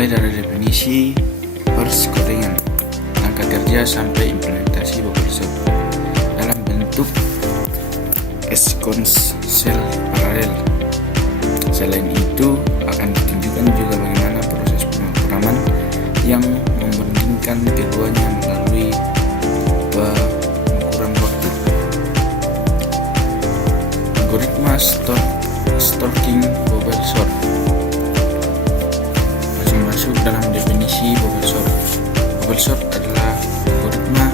mulai dari definisi, perskoringan, langkah kerja sampai implementasi bubble sort dalam bentuk sequential paralel. Selain itu, akan ditunjukkan juga bagaimana proses pemrograman yang membandingkan keduanya melalui pengukuran waktu. Algoritma stocking bubble sort masuk dalam definisi bubble sort. Bubble sort adalah algoritma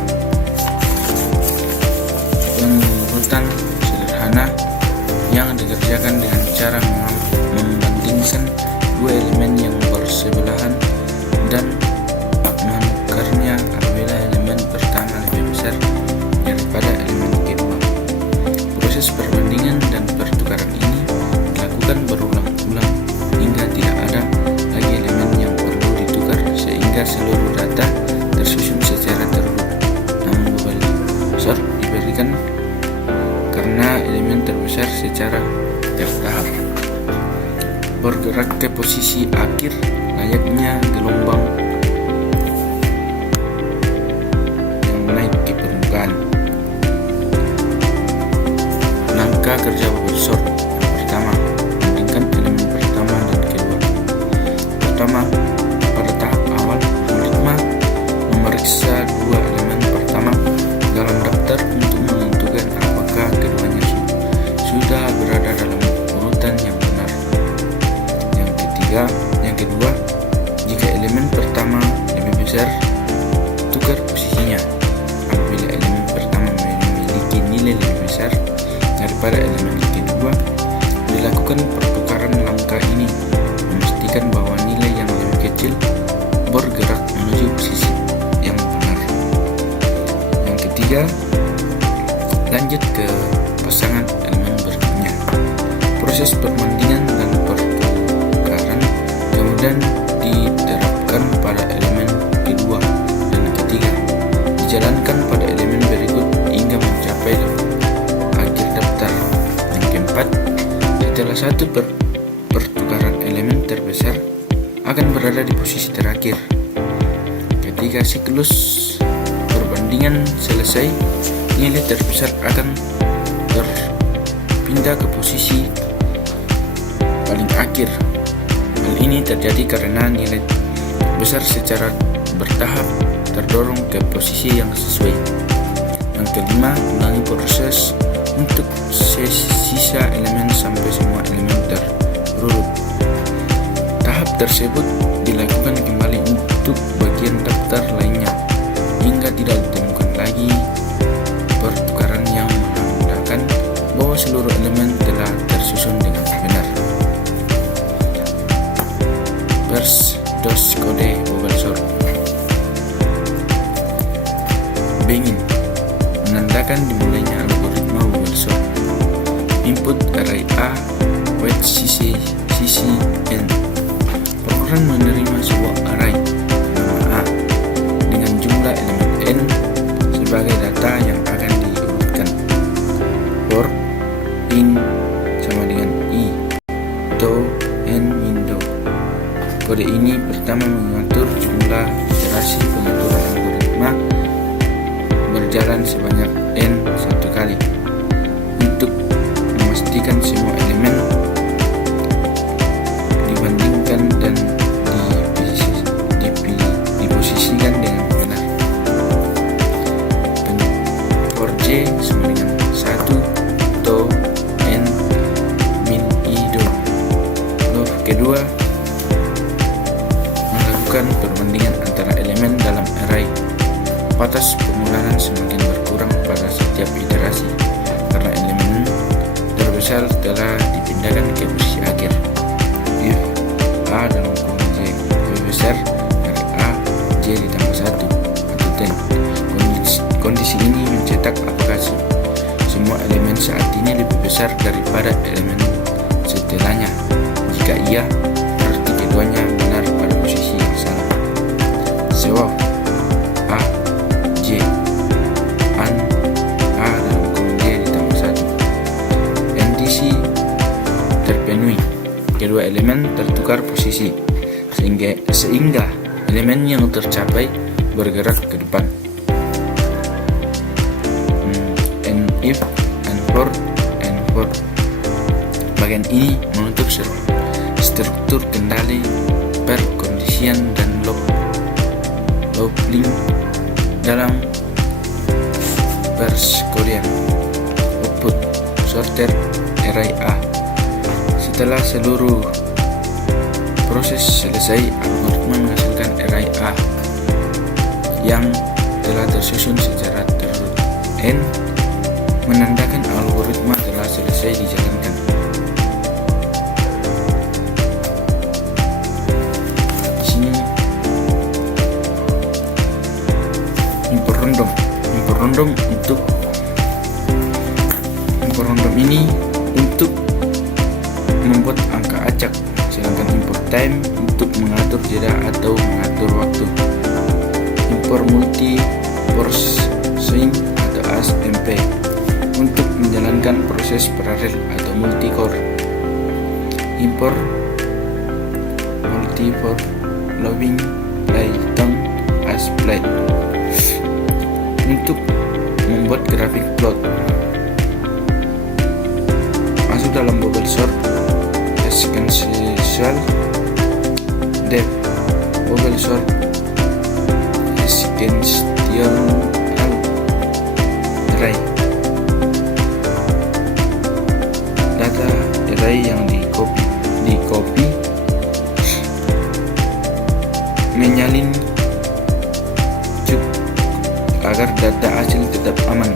pengurutan sederhana yang dikerjakan dengan cara membandingkan dua elemen yang bersebelahan dan menukarnya apabila elemen pertama lebih besar daripada elemen kedua. Proses perbandingan dan pertukaran ini dilakukan berulang-ulang hingga tidak ada lagi elemen yang perlu ditukar, sehingga seluruh data tersusun secara terurut. Namun bubble sort diberikan karena elemen terbesar secara bertahap bergerak ke posisi akhir layaknya gelombang yang naik ke permukaan. Langkah kerja bubble sort yang pertama, bandingkan elemen pertama dan kedua. Pertama, pada tahap awal, algoritma memeriksa dua elemen pertama dalam daftar untuk menentukan apakah keduanya sudah berada dalam urutan yang benar. Yang kedua, jika elemen pertama lebih besar, tukar posisinya. Apabila elemen pertama memiliki nilai lebih besar daripada elemen kedua, dilakukan pertukaran. Langkah ini memastikan bahwa nilai yang lebih kecil bergerak menuju posisi yang benar. Yang ketiga, lanjut ke pasangan elemen berikutnya. Proses perbandingan dan pertukaran kemudian diterapkan pada elemen kedua dan ketiga, dijalankan pada elemen berikut hingga mencapai akhir daftar. Yang keempat, setelah satu pertukaran elemen terbesar akan berada di posisi terakhir. Ketika siklus perbandingan selesai, nilai terbesar akan terpindah ke posisi paling akhir. Hal ini terjadi karena nilai besar secara bertahap terdorong ke posisi yang sesuai. Yang kelima, ulangi proses untuk sisa elemen sampai semua elemen terurut. Tahap tersebut dilakukan kembali untuk bagian daftar lainnya hingga tidak ditemukan lagi pertukaran yang menandakan bahwa seluruh elemen telah tersusun dengan benar. Dos kode bubble sort. Begin menandakan dimulainya algoritma bubble sort. Input array A, weight sisi N. Program menerima sebuah array nama A dengan jumlah elemen N sebagai data yang akan diurutkan. For in sama dengan I, do, N, window. Kode ini pertama mengatur jumlah iterasi pengaturan algoritma berjalan sebanyak N satu kali untuk memastikan semua elemen dibandingkan dan diposisikan dengan benar. For J sama dengan 1 to N min I do. Lalu kedua, melakukan perbandingan antara elemen dalam array. Batas pengulangan semakin berkurang pada setiap iterasi karena elemen terbesar telah dipindahkan ke posisi akhir. If A dalam kurung J lebih besar dari A, J ditambah 1 atau 10. Kondisi ini mencetak apakah semua elemen saat ini lebih besar daripada elemen setelahnya. Jika iya, berarti keduanya benar pada posisi yang salah. Sewaktu A, J, an A dalam kurung J ditambah 1. NDC terpenuhi, kedua elemen tertukar posisi, sehingga sehingga elemen yang tercapai bergerak ke depan. And if, and for, and for. Bagian ini menutup struktur kendali, perkondisian, dan looping dalam persekalian. Output sorted array A. Setelah seluruh proses selesai, algoritma menghasilkan array A yang telah tersusun secara terurut. N menandakan algoritma telah selesai dijalankan. Di sini import random ini untuk membuat angka acak, sedangkan import time untuk mengatur jeda atau mengatur waktu. Import multi processing atau ASMP untuk menjalankan proses paralel atau multi core. Import multi for loading Python as play untuk membuat grafik plot. Masuk dalam bubble sort sequential depth bubble sort sequential array. Data array yang di copy menyalin cuk agar data hasil tetap aman.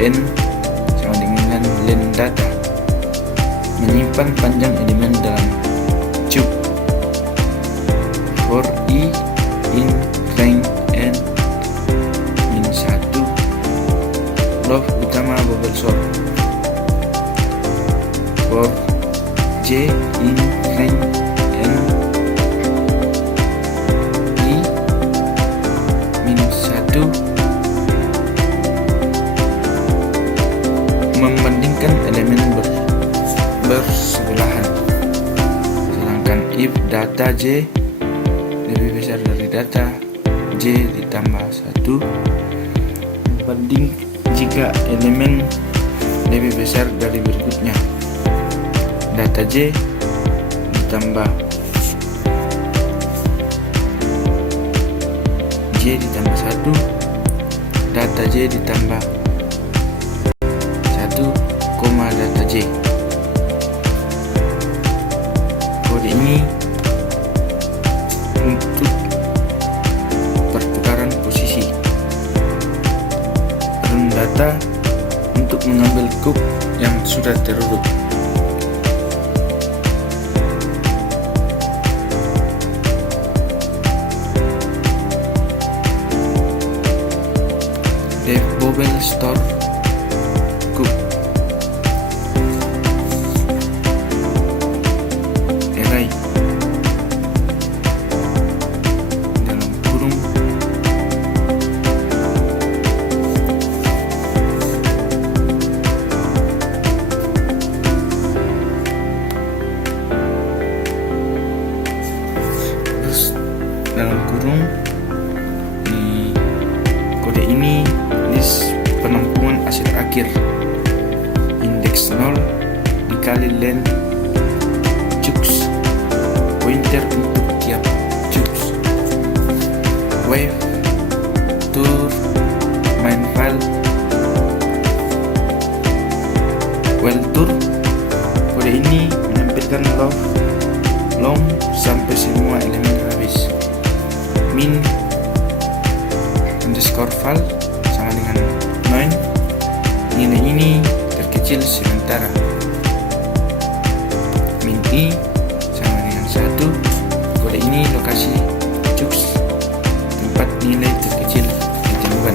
N sama dengan len data, menyimpan panjang elemen dalam cuk. For I in rank N min 1 love utama bubble sort. For J in rank N I min 1 membandingkan elemen bersebelahan. Sedangkan if data J lebih besar dari data J ditambah 1 banding jika elemen lebih besar dari berikutnya. Data J ditambah J ditambah 1, data J ditambah 1, data J. Kode ini untuk pertukaran posisi. Run data untuk mengambil cup yang sudah terurut. Def bubble store cup array dalam kurung terus dalam kurung di kode ini list penampungan hasil akhir. Indeks 0 dikali len chooks, pointer untuk tiap chooks. Wave tour main file well tour. Kode ini menampilkan long sampai semua elemen habis. Min underscore file sama dengan 9, nilai ini terkecil sementara. Min I sama dengan 1, kode ini lokasi chooks, tempat nilai terkecil ditemukan.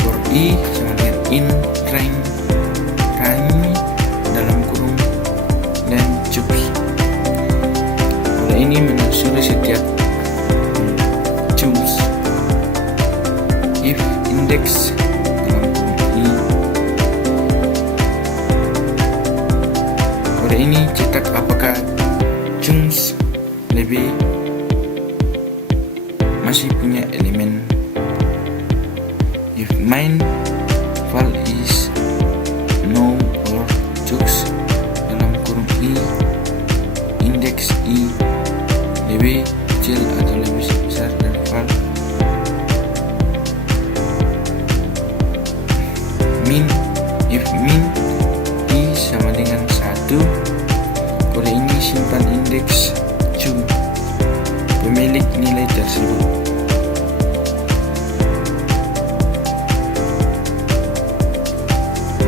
For I sama dengan in rank dalam kurung dan chooks. Kode ini menelusuri setiap chooks. If index dalam kurung I, kode ini cetak apakah chunks lebih masih punya elemen. If main file is no or chunks dalam kurung i indeks i lebih kecil atau lebih besar dari file min. If min i sama dengan 1, kode ini simpan indeks chung pemilik nilai tersebut.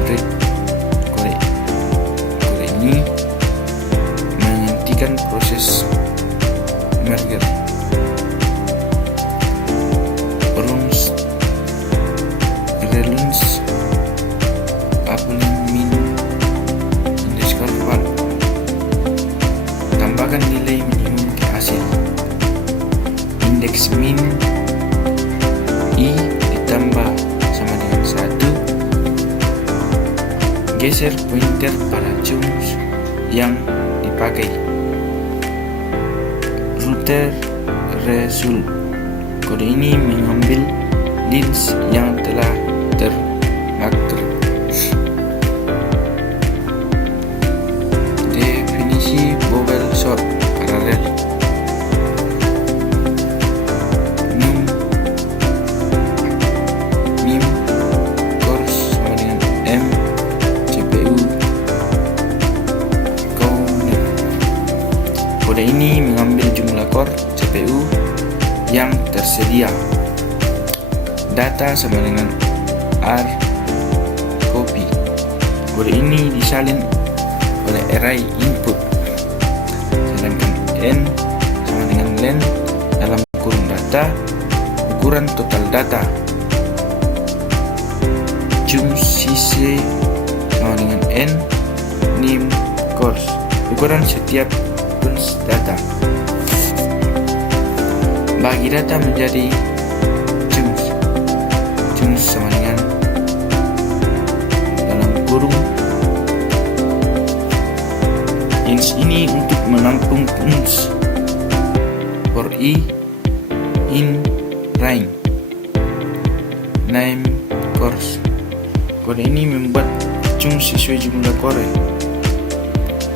Break kode ini menghentikan proses merger. Runs reluns min underscore file. Tambahkan nilai minimum ke hasil. Indeks min i ditambah sama dengan 1. Geser pointer pada chunks yang dipakai. Router result. Kode ini mengambil lins yang telah terfaktor. Definisi bubble sort paralel. Mim cores sama dengan M CPU count. Kode ini mengambil jumlah core CPU yang tersedia. Data sama dengan R copy. Kode ini disalin oleh array input, sedangkan n sama dengan len dalam kurung data ukuran total data. Chunks cc sama dengan n nim cores ukuran setiap chunks data. Bagi data menjadi chunks sama dengan dalam kurung ins ini untuk menampung chunks for i in range name cores. Kode ini membuat chunks sesuai jumlah core.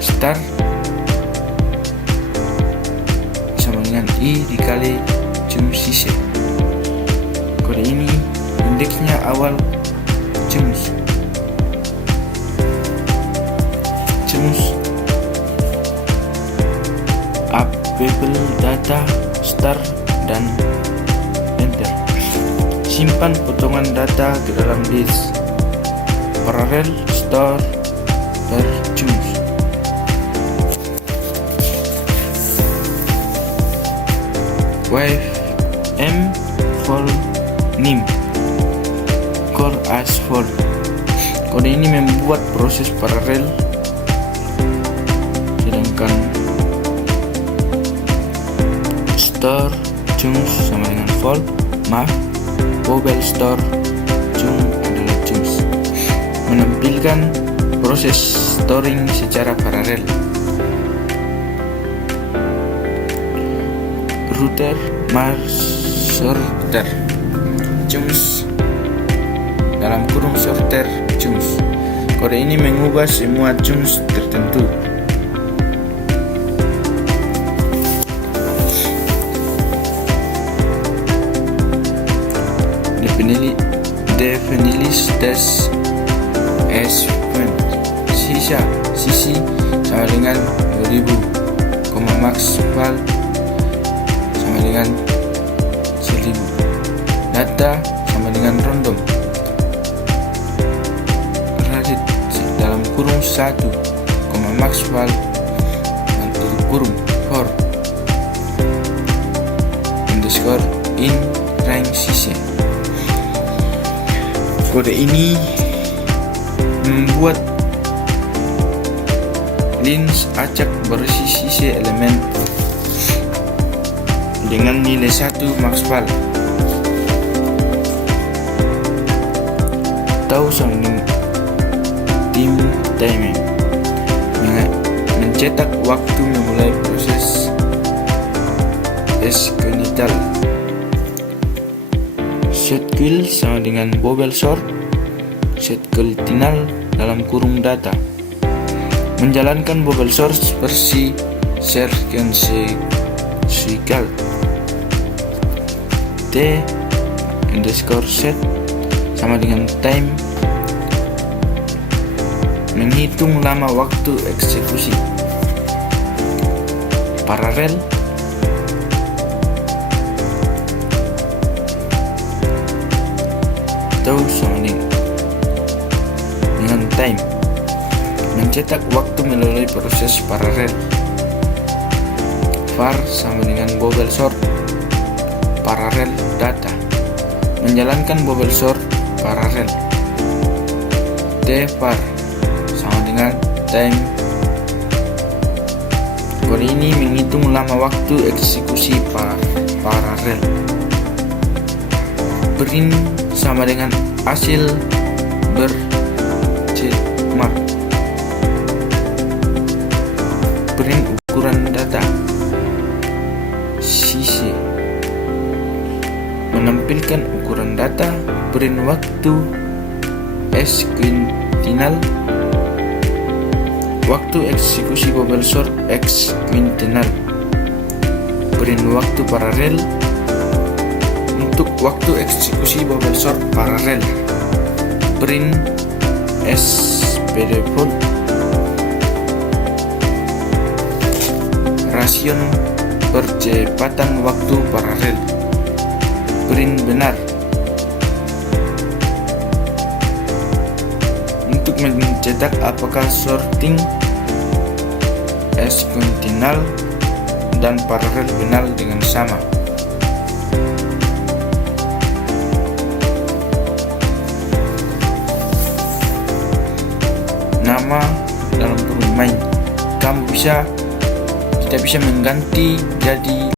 Start sama dengan i dikali chunks sisa. Kode ini indeksnya awal chunks available data start dan enter. Simpan potongan data ke dalam disk. Parallel store per chunks. Wave m for nim core as for. Kode ini membuat proses paralel, sedangkan store chunks sama dengan vol. Bubble store chung adalah chunks. Menampilkan proses storing secara paralel. Router sorter chunks dalam kurung sorter chunks. Kode ini mengubah semua chunks tertentu. Definilis des as sisa sisi sama dengan 2000, max file sama dengan 1000. Data sama dengan random. Radit dalam kurung 1, max file dan tutup kurung for underscore in range sisa. Kode ini membuat lins acak berisi sisa elemen dengan nilai 1 max file. Tahu sang tim timing mencetak waktu memulai proses exponential. SQL sama dengan bubble sort sequential dalam kurung data. Menjalankan bubble sort versi sequential. T_set sama dengan time, menghitung lama waktu eksekusi. Paralel atau sama dengan time, mencetak waktu melalui proses paralel. var sama dengan bubble sort paralel data, menjalankan bubble sort paralel. Tvar sama dengan time. Kode ini menghitung lama waktu eksekusi paralel. Print sama dengan hasil bercemak. Print ukuran data. Sisi menampilkan ukuran data. Print waktu exponential, waktu eksekusi bubble sort exponential. Print waktu paralel. Untuk waktu eksekusi bubble sort paralel, print SPDFOD. Rasion percepatan waktu paralel. Print benar. Untuk mencetak apakah sorting exponential dan paralel benar dengan sama. Nama dalam bermain, kita bisa mengganti jadi